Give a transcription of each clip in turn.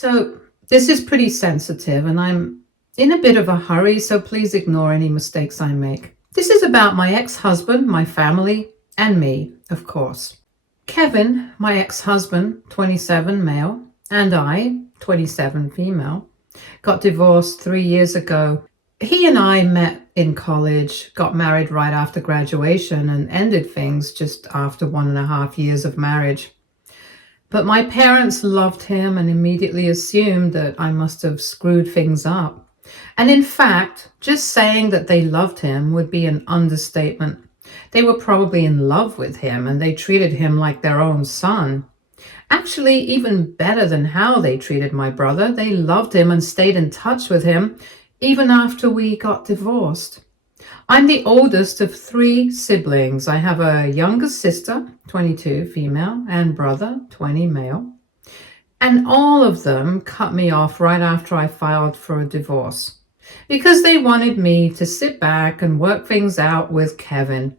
So, this is pretty sensitive, and I'm in a bit of a hurry, so please ignore any mistakes I make. This is about my ex husband, my family, and me, of course. Kevin, my ex husband, 27 male, and I, 27 female, got divorced 3 years ago. He and I met in college, got married right after graduation, and ended things just after 1.5 years of marriage. But my parents loved him and immediately assumed that I must have screwed things up. And in fact, just saying that they loved him would be an understatement. They were probably in love with him and they treated him like their own son. Actually, even better than how they treated my brother, they loved him and stayed in touch with him even after we got divorced. I'm the oldest of three siblings. I have a younger sister, 22 female, and brother, 20 male. And all of them cut me off right after I filed for a divorce because they wanted me to sit back and work things out with Kevin.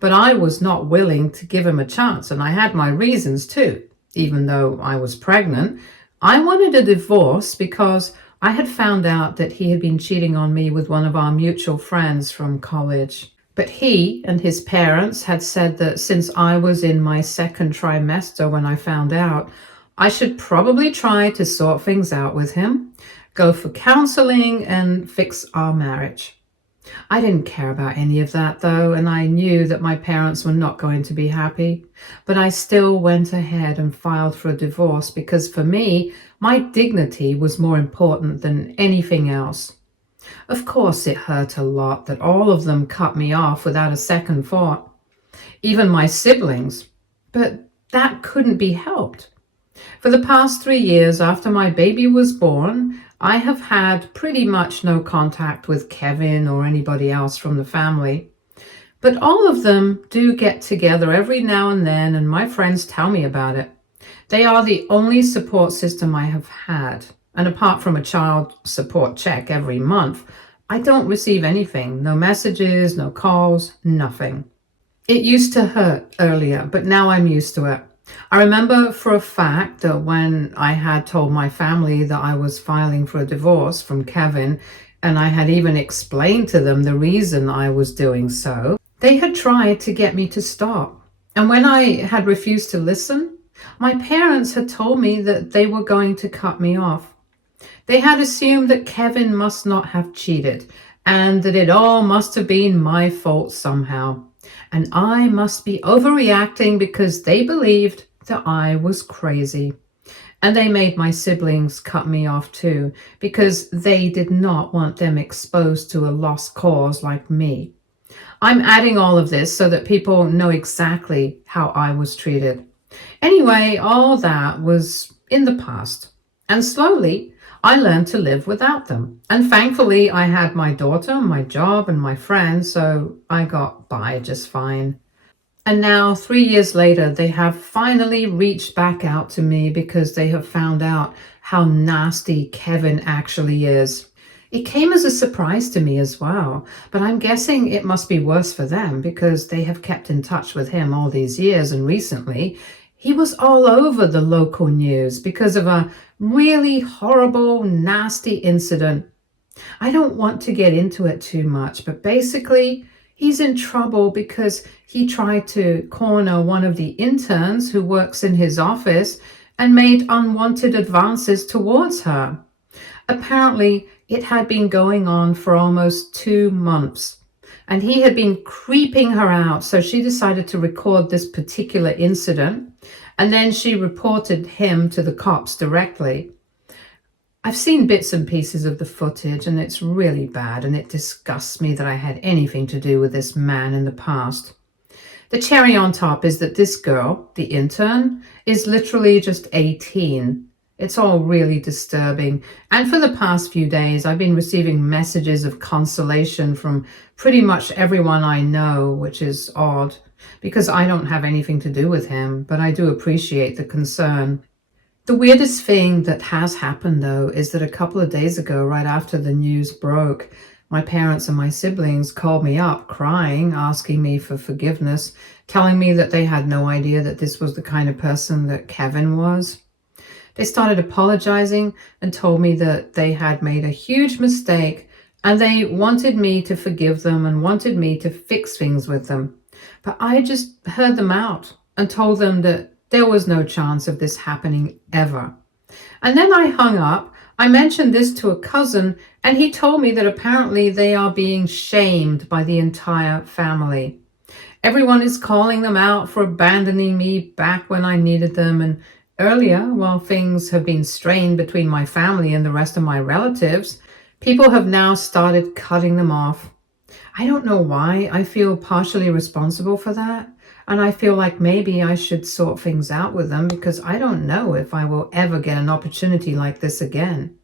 But I was not willing to give him a chance, and I had my reasons too. Even though I was pregnant, I wanted a divorce because I had found out that he had been cheating on me with one of our mutual friends from college. But he and his parents had said that since I was in my second trimester when I found out, I should probably try to sort things out with him, go for counseling, and fix our marriage. I didn't care about any of that though, and I knew that my parents were not going to be happy. But I still went ahead and filed for a divorce because for me, my dignity was more important than anything else. Of course, it hurt a lot that all of them cut me off without a second thought, even my siblings. But that couldn't be helped. For the past 3 years after my baby was born, I have had pretty much no contact with Kevin or anybody else from the family. But all of them do get together every now and then, and my friends tell me about it. They are the only support system I have had. And apart from a child support check every month, I don't receive anything. No messages, no calls, nothing. It used to hurt earlier, but now I'm used to it. I remember for a fact that when I had told my family that I was filing for a divorce from Kevin, and I had even explained to them the reason I was doing so, they had tried to get me to stop. And when I had refused to listen, my parents had told me that they were going to cut me off. They had assumed that Kevin must not have cheated, and that it all must have been my fault somehow. And I must be overreacting because they believed that I was crazy. And they made my siblings cut me off too, because they did not want them exposed to a lost cause like me. I'm adding all of this so that people know exactly how I was treated. Anyway, all that was in the past. And slowly, I learned to live without them. And thankfully, I had my daughter, my job, and my friends, so I got by just fine. And now, 3 years later, they have finally reached back out to me because they have found out how nasty Kevin actually is. It came as a surprise to me as well, but I'm guessing it must be worse for them because they have kept in touch with him all these years, and recently he was all over the local news because of a really horrible, nasty incident. I don't want to get into it too much, but basically, he's in trouble because he tried to corner one of the interns who works in his office and made unwanted advances towards her. Apparently, it had been going on for almost 2 months, and he had been creeping her out, so she decided to record this particular incident, and then she reported him to the cops directly. I've seen bits and pieces of the footage, and it's really bad, and it disgusts me that I had anything to do with this man in the past. The cherry on top is that this girl, the intern, is literally just 18. It's all really disturbing. And for the past few days, I've been receiving messages of consolation from pretty much everyone I know, which is odd, because I don't have anything to do with him, but I do appreciate the concern. The weirdest thing that has happened, though, is that a couple of days ago, right after the news broke, my parents and my siblings called me up crying, asking me for forgiveness, telling me that they had no idea that this was the kind of person that Kevin was. They started apologizing and told me that they had made a huge mistake and they wanted me to forgive them and wanted me to fix things with them. But I just heard them out and told them that there was no chance of this happening ever. And then I hung up. I mentioned this to a cousin, and he told me that apparently they are being shamed by the entire family. Everyone is calling them out for abandoning me back when I needed them. And earlier, while things have been strained between my family and the rest of my relatives, people have now started cutting them off. I don't know why I feel partially responsible for that. And I feel like maybe I should sort things out with them because I don't know if I will ever get an opportunity like this again.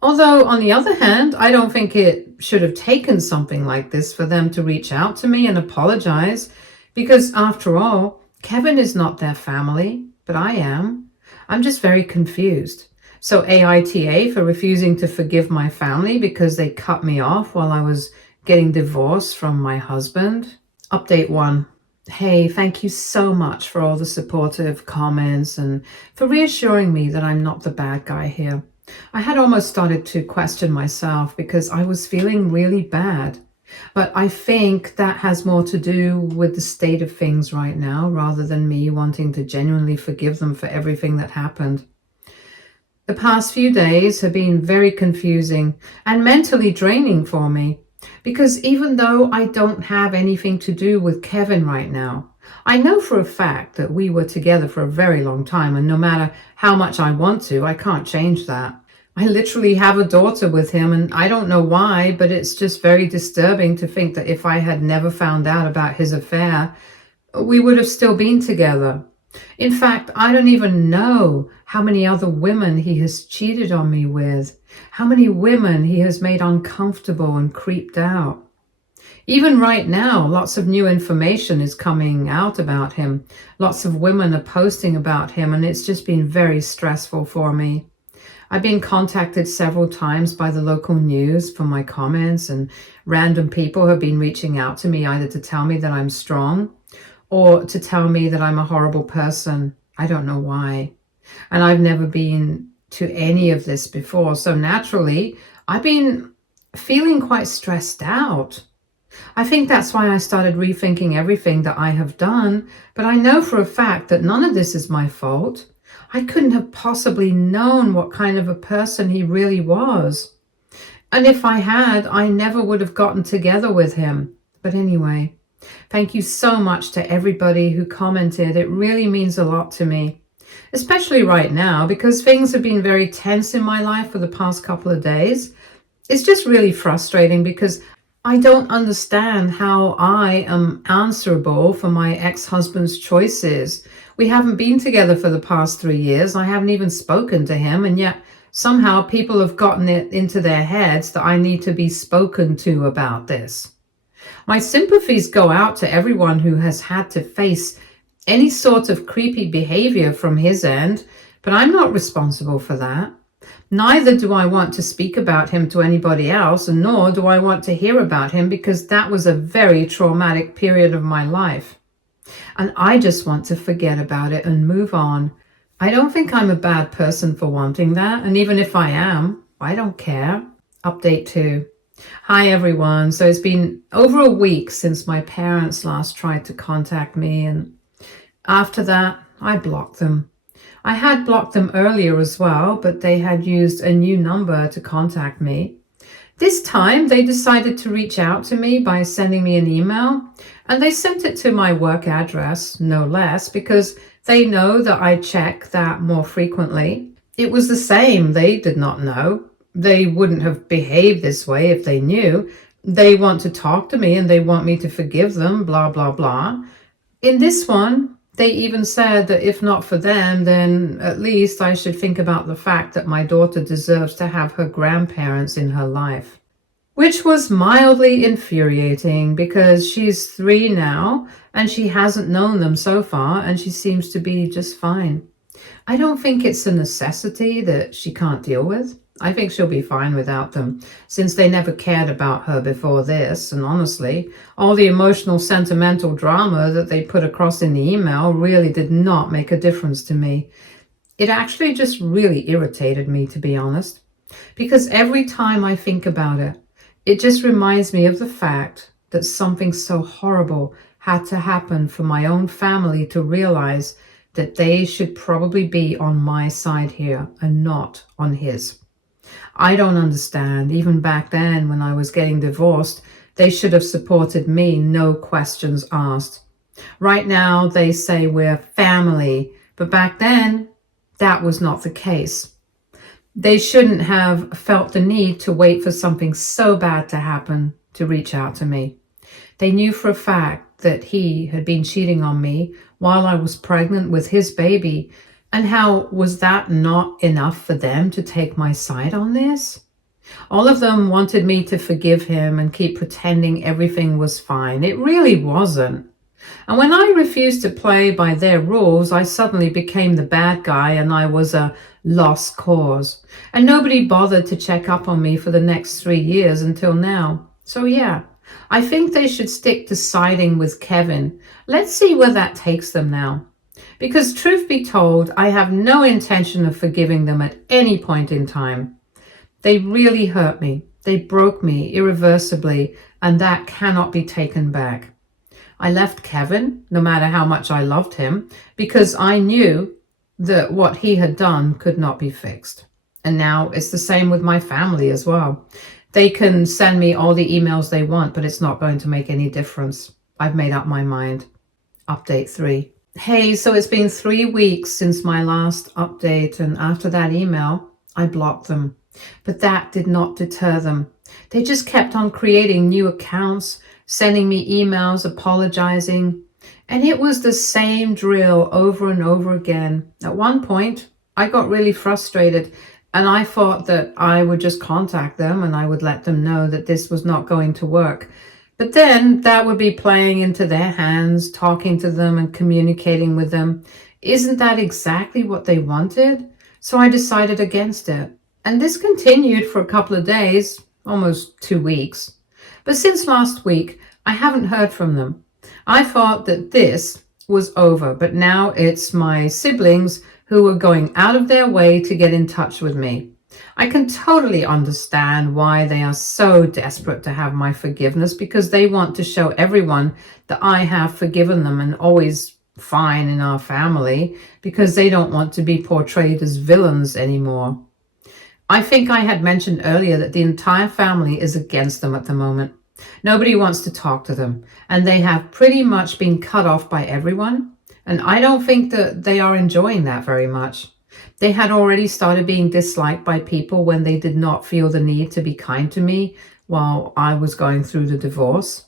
Although, on the other hand, I don't think it should have taken something like this for them to reach out to me and apologize, because after all, Kevin is not their family, but I am. I'm just very confused. So AITA for refusing to forgive my family because they cut me off while I was getting divorced from my husband. Update 1. Hey, thank you so much for all the supportive comments and for reassuring me that I'm not the bad guy here. I had almost started to question myself because I was feeling really bad. But I think that has more to do with the state of things right now rather than me wanting to genuinely forgive them for everything that happened. The past few days have been very confusing and mentally draining for me. Because even though I don't have anything to do with Kevin right now, I know for a fact that we were together for a very long time, and no matter how much I want to, I can't change that. I literally have a daughter with him, and I don't know why, but it's just very disturbing to think that if I had never found out about his affair, we would have still been together. In fact, I don't even know how many other women he has cheated on me with, how many women he has made uncomfortable and creeped out. Even right now, lots of new information is coming out about him. Lots of women are posting about him, and it's just been very stressful for me. I've been contacted several times by the local news for my comments, and random people have been reaching out to me either to tell me that I'm strong or to tell me that I'm a horrible person. I don't know why. And I've never been to any of this before. So naturally, I've been feeling quite stressed out. I think that's why I started rethinking everything that I have done. But I know for a fact that none of this is my fault. I couldn't have possibly known what kind of a person he really was. And if I had, I never would have gotten together with him. But anyway, thank you so much to everybody who commented. It really means a lot to me, especially right now because things have been very tense in my life for the past couple of days. It's just really frustrating because I don't understand how I am answerable for my ex-husband's choices. We haven't been together for the past 3 years. I haven't even spoken to him, and yet somehow people have gotten it into their heads that I need to be spoken to about this. My sympathies go out to everyone who has had to face any sort of creepy behavior from his end, but I'm not responsible for that. Neither do I want to speak about him to anybody else, and nor do I want to hear about him because that was a very traumatic period of my life. And I just want to forget about it and move on. I don't think I'm a bad person for wanting that, and even if I am, I don't care. Update 2. Hi everyone. So it's been over a week since my parents last tried to contact me, and after that, I blocked them. I had blocked them earlier as well, but they had used a new number to contact me. This time, they decided to reach out to me by sending me an email, and they sent it to my work address, no less, because they know that I check that more frequently. It was the same. They did not know. They wouldn't have behaved this way if they knew. They want to talk to me and they want me to forgive them, blah, blah, blah. In this one, they even said that if not for them, then at least I should think about the fact that my daughter deserves to have her grandparents in her life. Which was mildly infuriating because she's 3 now and she hasn't known them so far and she seems to be just fine. I don't think it's a necessity that she can't deal with. I think she'll be fine without them, since they never cared about her before this, and honestly, all the emotional, sentimental drama that they put across in the email really did not make a difference to me. It actually just really irritated me, to be honest, because every time I think about it, it just reminds me of the fact that something so horrible had to happen for my own family to realize that they should probably be on my side here and not on his. I don't understand. Even back then, when I was getting divorced, they should have supported me, no questions asked. Right now, they say we're family, but back then, that was not the case. They shouldn't have felt the need to wait for something so bad to happen to reach out to me. They knew for a fact that he had been cheating on me while I was pregnant with his baby. And how was that not enough for them to take my side on this? All of them wanted me to forgive him and keep pretending everything was fine. It really wasn't. And when I refused to play by their rules, I suddenly became the bad guy and I was a lost cause. And nobody bothered to check up on me for the next 3 years until now. So yeah, I think they should stick to siding with Kevin. Let's see where that takes them now. Because truth be told, I have no intention of forgiving them at any point in time. They really hurt me. They broke me irreversibly, and that cannot be taken back. I left Kevin, no matter how much I loved him, because I knew that what he had done could not be fixed. And now it's the same with my family as well. They can send me all the emails they want, but it's not going to make any difference. I've made up my mind. Update 3. Hey, so it's been 3 weeks since my last update, and after that email, I blocked them. But that did not deter them. They just kept on creating new accounts, sending me emails, apologizing. And it was the same drill over and over again. At one point, I got really frustrated and I thought that I would just contact them and I would let them know that this was not going to work. But then that would be playing into their hands, talking to them and communicating with them. Isn't that exactly what they wanted? So I decided against it. And this continued for a couple of days, almost 2 weeks. But since last week, I haven't heard from them. I thought that this was over, but now it's my siblings who are going out of their way to get in touch with me. I can totally understand why they are so desperate to have my forgiveness, because they want to show everyone that I have forgiven them and always fine in our family, because they don't want to be portrayed as villains anymore. I think I had mentioned earlier that the entire family is against them at the moment. Nobody wants to talk to them, and they have pretty much been cut off by everyone. And I don't think that they are enjoying that very much. They had already started being disliked by people when they did not feel the need to be kind to me while I was going through the divorce.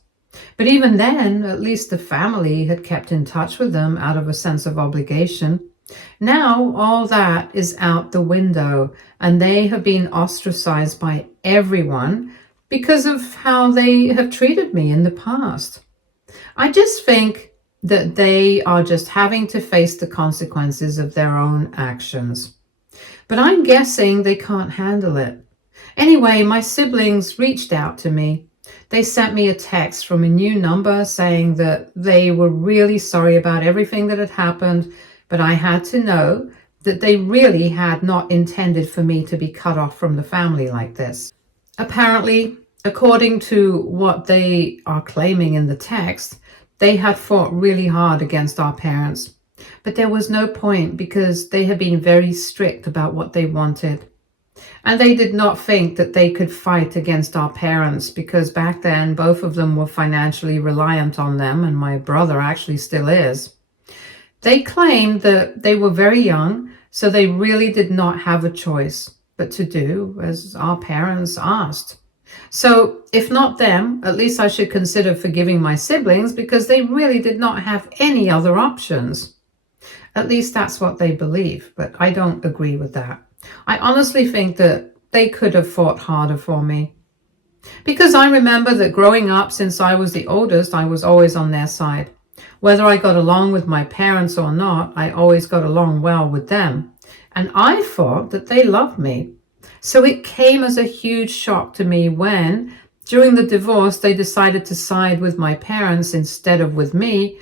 But even then, at least the family had kept in touch with them out of a sense of obligation. Now all that is out the window, and they have been ostracized by everyone because of how they have treated me in the past. I just think that they are just having to face the consequences of their own actions. But I'm guessing they can't handle it. Anyway, my siblings reached out to me. They sent me a text from a new number saying that they were really sorry about everything that had happened, but I had to know that they really had not intended for me to be cut off from the family like this. Apparently, according to what they are claiming in the text, they had fought really hard against our parents. But there was no point, because they had been very strict about what they wanted. And they did not think that they could fight against our parents, because back then both of them were financially reliant on them, and my brother actually still is. They claimed that they were very young, so they really did not have a choice but to do as our parents asked. So if not them, at least I should consider forgiving my siblings, because they really did not have any other options. At least that's what they believe, but I don't agree with that. I honestly think that they could have fought harder for me. Because I remember that growing up, since I was the oldest, I was always on their side. Whether I got along with my parents or not, I always got along well with them. And I thought that they loved me. So it came as a huge shock to me when, during the divorce, they decided to side with my parents instead of with me.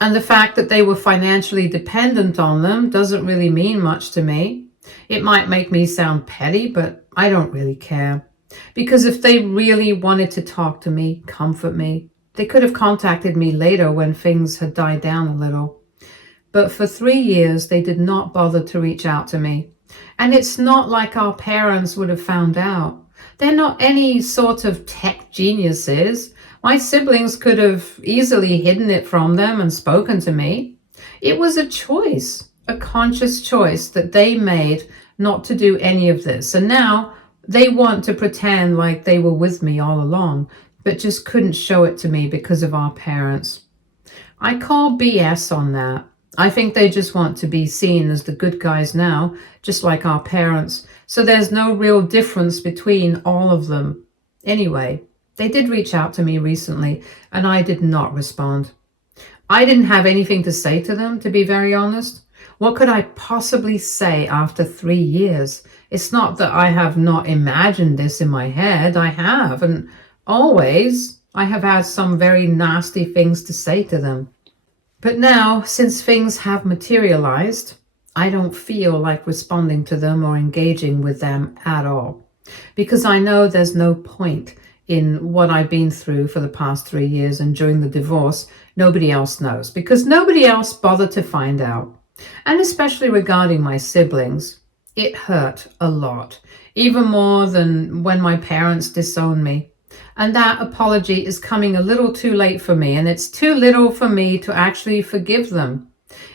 And the fact that they were financially dependent on them doesn't really mean much to me. It might make me sound petty, but I don't really care. Because if they really wanted to talk to me, comfort me, they could have contacted me later when things had died down a little. But for 3 years, they did not bother to reach out to me. And it's not like our parents would have found out. They're not any sort of tech geniuses. My siblings could have easily hidden it from them and spoken to me. It was a choice, a conscious choice that they made not to do any of this. And now they want to pretend like they were with me all along, but just couldn't show it to me because of our parents. I call BS on that. I think they just want to be seen as the good guys now, just like our parents. So there's no real difference between all of them. Anyway, they did reach out to me recently, and I did not respond. I didn't have anything to say to them, to be very honest. What could I possibly say after 3 years? It's not that I have not imagined this in my head. I have, and always I have had some very nasty things to say to them. But now, since things have materialized, I don't feel like responding to them or engaging with them at all. Because I know there's no point in what I've been through for the past 3 years, and during the divorce, nobody else knows. Because nobody else bothered to find out. And especially regarding my siblings, it hurt a lot. Even more than when my parents disowned me. And that apology is coming a little too late for me, and it's too little for me to actually forgive them.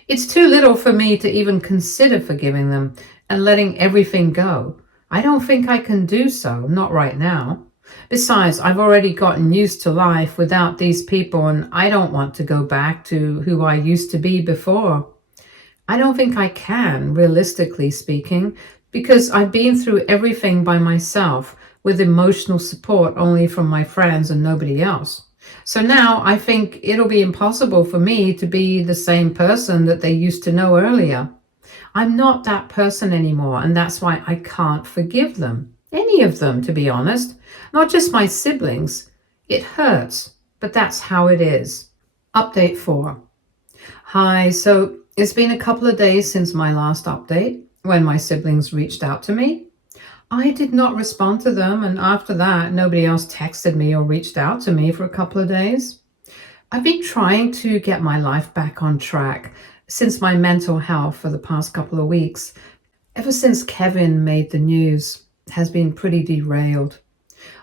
It's too little for me to even consider forgiving them and letting everything go. I don't think I can do so, not right now. Besides, I've already gotten used to life without these people, and I don't want to go back to who I used to be before. I don't think I can, realistically speaking, because I've been through everything by myself, with emotional support only from my friends and nobody else. So now I think it'll be impossible for me to be the same person that they used to know earlier. I'm not that person anymore, and that's why I can't forgive them. Any of them, to be honest. Not just my siblings. It hurts, but that's how it is. Update 4. Hi, so it's been a couple of days since my last update, when my siblings reached out to me. I did not respond to them, and after that, nobody else texted me or reached out to me for a couple of days. I've been trying to get my life back on track since my mental health for the past couple of weeks, ever since Kevin made the news, has been pretty derailed.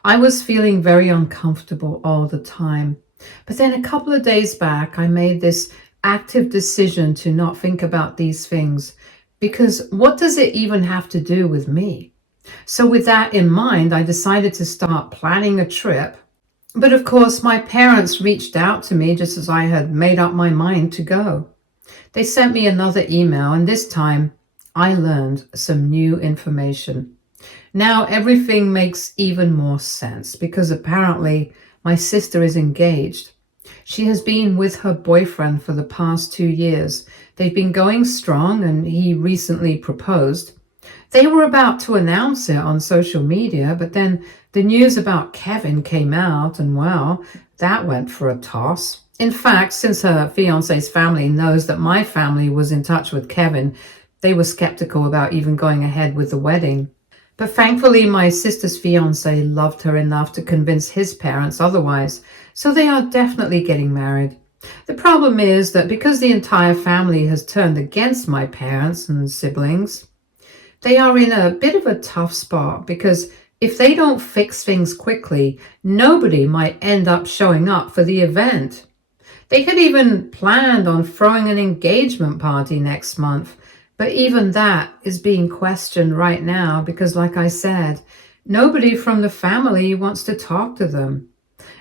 I was feeling very uncomfortable all the time. But then a couple of days back, I made this active decision to not think about these things, because what does it even have to do with me? So with that in mind, I decided to start planning a trip. But of course, my parents reached out to me just as I had made up my mind to go. They sent me another email, and this time I learned some new information. Now everything makes even more sense, because apparently my sister is engaged. She has been with her boyfriend for the past 2 years. They've been going strong, and he recently proposed. They were about to announce it on social media, but then the news about Kevin came out, and well, that went for a toss. In fact, since her fiancé's family knows that my family was in touch with Kevin, they were skeptical about even going ahead with the wedding. But thankfully, my sister's fiancé loved her enough to convince his parents otherwise, so they are definitely getting married. The problem is that because the entire family has turned against my parents and siblings, they are in a bit of a tough spot, because if they don't fix things quickly, nobody might end up showing up for the event. They had even planned on throwing an engagement party next month, but even that is being questioned right now because, like I said, nobody from the family wants to talk to them.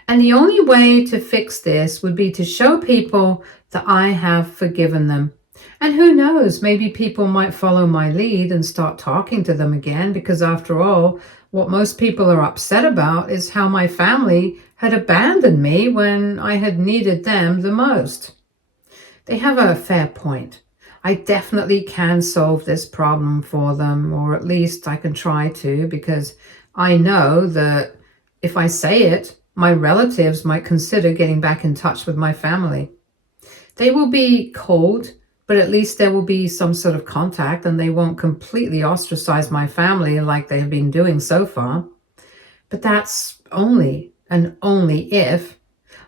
And the only way to fix this would be to show people that I have forgiven them. And who knows, maybe people might follow my lead and start talking to them again, because after all, what most people are upset about is how my family had abandoned me when I had needed them the most. They have a fair point. I definitely can solve this problem for them, or at least I can try to, because I know that if I say it, my relatives might consider getting back in touch with my family. They will be cold, but at least there will be some sort of contact and they won't completely ostracize my family like they have been doing so far. But that's only and only if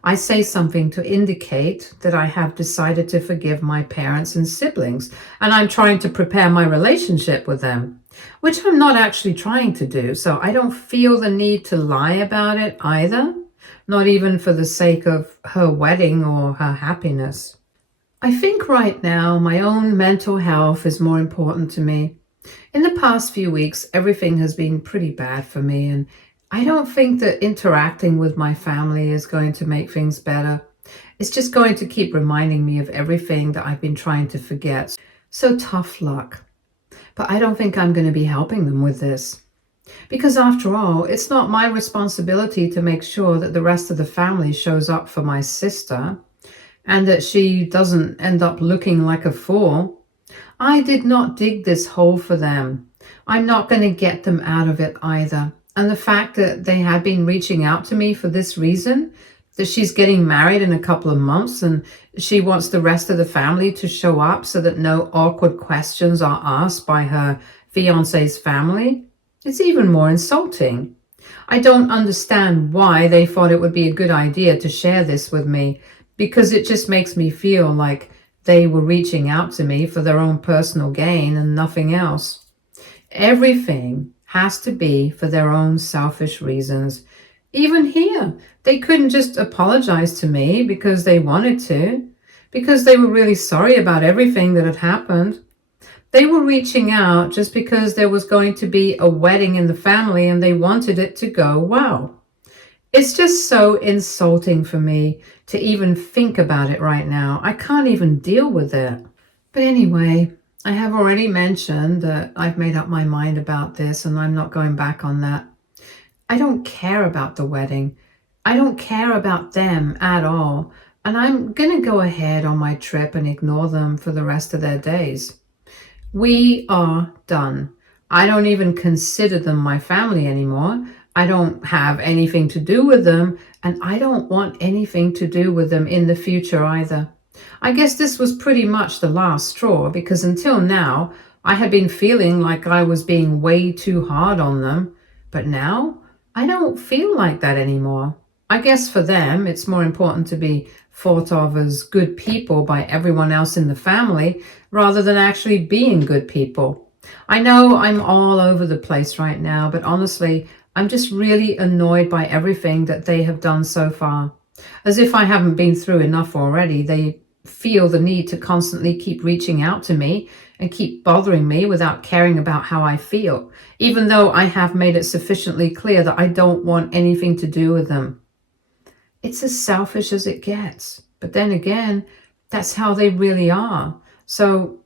I say something to indicate that I have decided to forgive my parents and siblings, and I'm trying to prepare my relationship with them, which I'm not actually trying to do. So I don't feel the need to lie about it either, not even for the sake of her wedding or her happiness. I think right now my own mental health is more important to me. In the past few weeks, everything has been pretty bad for me, and I don't think that interacting with my family is going to make things better. It's just going to keep reminding me of everything that I've been trying to forget. So tough luck. But I don't think I'm going to be helping them with this. Because after all, it's not my responsibility to make sure that the rest of the family shows up for my sister and that she doesn't end up looking like a fool. I did not dig this hole for them. I'm not going to get them out of it either. And the fact that they had been reaching out to me for this reason, that she's getting married in a couple of months and she wants the rest of the family to show up so that no awkward questions are asked by her fiance's family, it's even more insulting. I don't understand why they thought it would be a good idea to share this with me, because it just makes me feel like they were reaching out to me for their own personal gain and nothing else. Everything has to be for their own selfish reasons. Even here, they couldn't just apologize to me because they wanted to, because they were really sorry about everything that had happened. They were reaching out just because there was going to be a wedding in the family and they wanted it to go well. It's just so insulting for me to even think about it right now. I can't even deal with it. But anyway, I have already mentioned that I've made up my mind about this and I'm not going back on that. I don't care about the wedding. I don't care about them at all. And I'm going to go ahead on my trip and ignore them for the rest of their days. We are done. I don't even consider them my family anymore. I don't have anything to do with them, and I don't want anything to do with them in the future either. I guess this was pretty much the last straw, because until now, I had been feeling like I was being way too hard on them. But now, I don't feel like that anymore. I guess for them, it's more important to be thought of as good people by everyone else in the family rather than actually being good people. I know I'm all over the place right now, but honestly, I'm just really annoyed by everything that they have done so far. As if I haven't been through enough already, they feel the need to constantly keep reaching out to me and keep bothering me without caring about how I feel, even though I have made it sufficiently clear that I don't want anything to do with them. It's as selfish as it gets. But then again, that's how they really are. So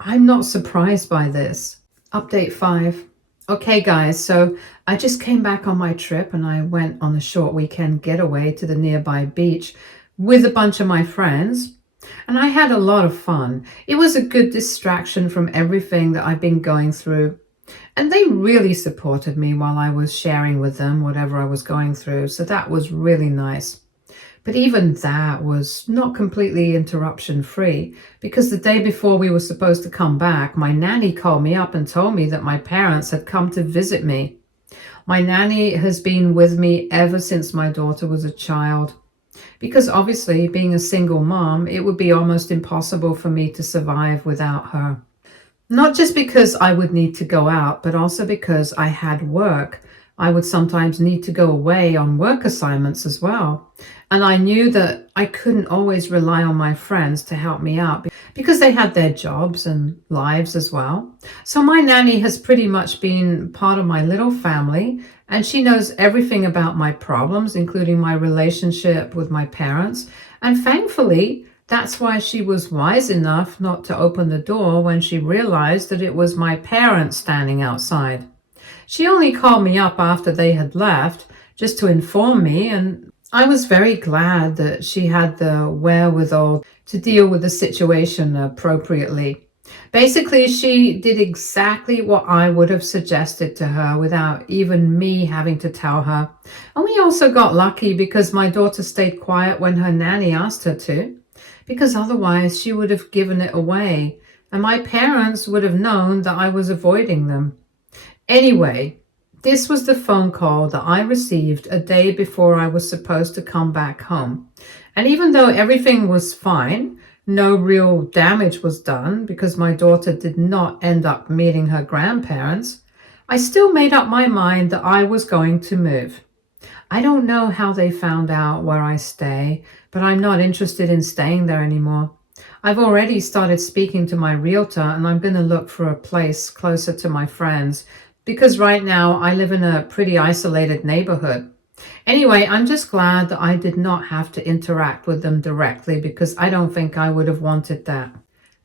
I'm not surprised by this. Update 5. Okay, guys, so I just came back on my trip and I went on a short weekend getaway to the nearby beach with a bunch of my friends. And I had a lot of fun. It was a good distraction from everything that I've been going through. And they really supported me while I was sharing with them whatever I was going through. So that was really nice. But even that was not completely interruption free, because the day before we were supposed to come back, my nanny called me up and told me that my parents had come to visit me. My nanny has been with me ever since my daughter was a child, because obviously being a single mom, it would be almost impossible for me to survive without her. Not just because I would need to go out, but also because I had work. I would sometimes need to go away on work assignments as well. And I knew that I couldn't always rely on my friends to help me out because they had their jobs and lives as well. So my nanny has pretty much been part of my little family, and she knows everything about my problems, including my relationship with my parents. And thankfully, that's why she was wise enough not to open the door when she realized that it was my parents standing outside. She only called me up after they had left, just to inform me, and I was very glad that she had the wherewithal to deal with the situation appropriately. Basically, she did exactly what I would have suggested to her without even me having to tell her. And we also got lucky because my daughter stayed quiet when her nanny asked her to, because otherwise she would have given it away, and my parents would have known that I was avoiding them. Anyway, this was the phone call that I received a day before I was supposed to come back home. And even though everything was fine, no real damage was done because my daughter did not end up meeting her grandparents, I still made up my mind that I was going to move. I don't know how they found out where I stay, but I'm not interested in staying there anymore. I've already started speaking to my realtor and I'm going to look for a place closer to my friends because right now I live in a pretty isolated neighborhood. Anyway, I'm just glad that I did not have to interact with them directly because I don't think I would have wanted that.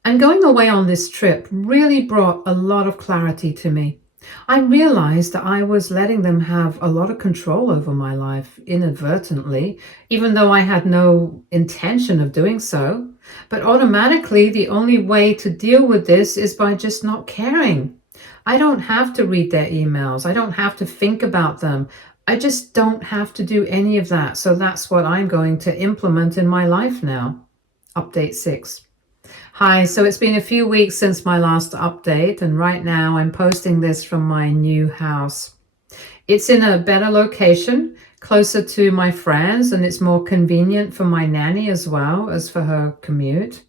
And going away on this trip really brought a lot of clarity to me. I realized that I was letting them have a lot of control over my life inadvertently, even though I had no intention of doing so. But automatically, the only way to deal with this is by just not caring. I don't have to read their emails. I don't have to think about them. I just don't have to do any of that. So that's what I'm going to implement in my life now. Update 6. Hi, so it's been a few weeks since my last update, and right now I'm posting this from my new house. It's in a better location, closer to my friends, and it's more convenient for my nanny as well as for her commute.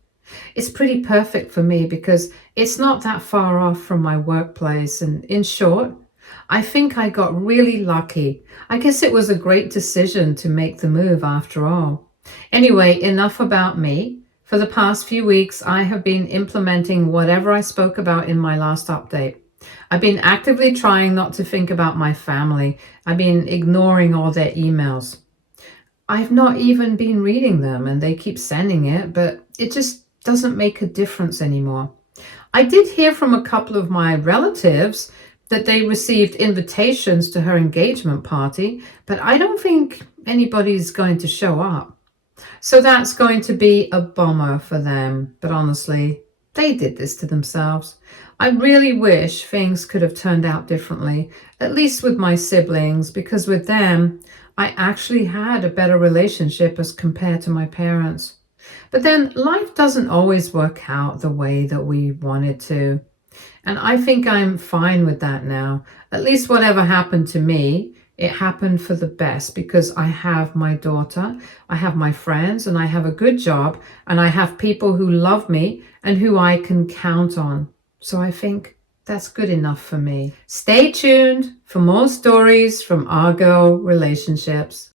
It's pretty perfect for me because it's not that far off from my workplace, and in short, I think I got really lucky. I guess it was a great decision to make the move after all. Anyway, enough about me. For the past few weeks, I have been implementing whatever I spoke about in my last update. I've been actively trying not to think about my family. I've been ignoring all their emails. I've not even been reading them and they keep sending it, but it just doesn't make a difference anymore. I did hear from a couple of my relatives that they received invitations to her engagement party, but I don't think anybody's going to show up. So that's going to be a bummer for them, but honestly, they did this to themselves. I really wish things could have turned out differently, at least with my siblings, because with them, I actually had a better relationship as compared to my parents. But then life doesn't always work out the way that we want it to. And I think I'm fine with that now. At least whatever happened to me, it happened for the best because I have my daughter, I have my friends, and I have a good job, and I have people who love me and who I can count on. So I think that's good enough for me. Stay tuned for more stories from our girl relationships.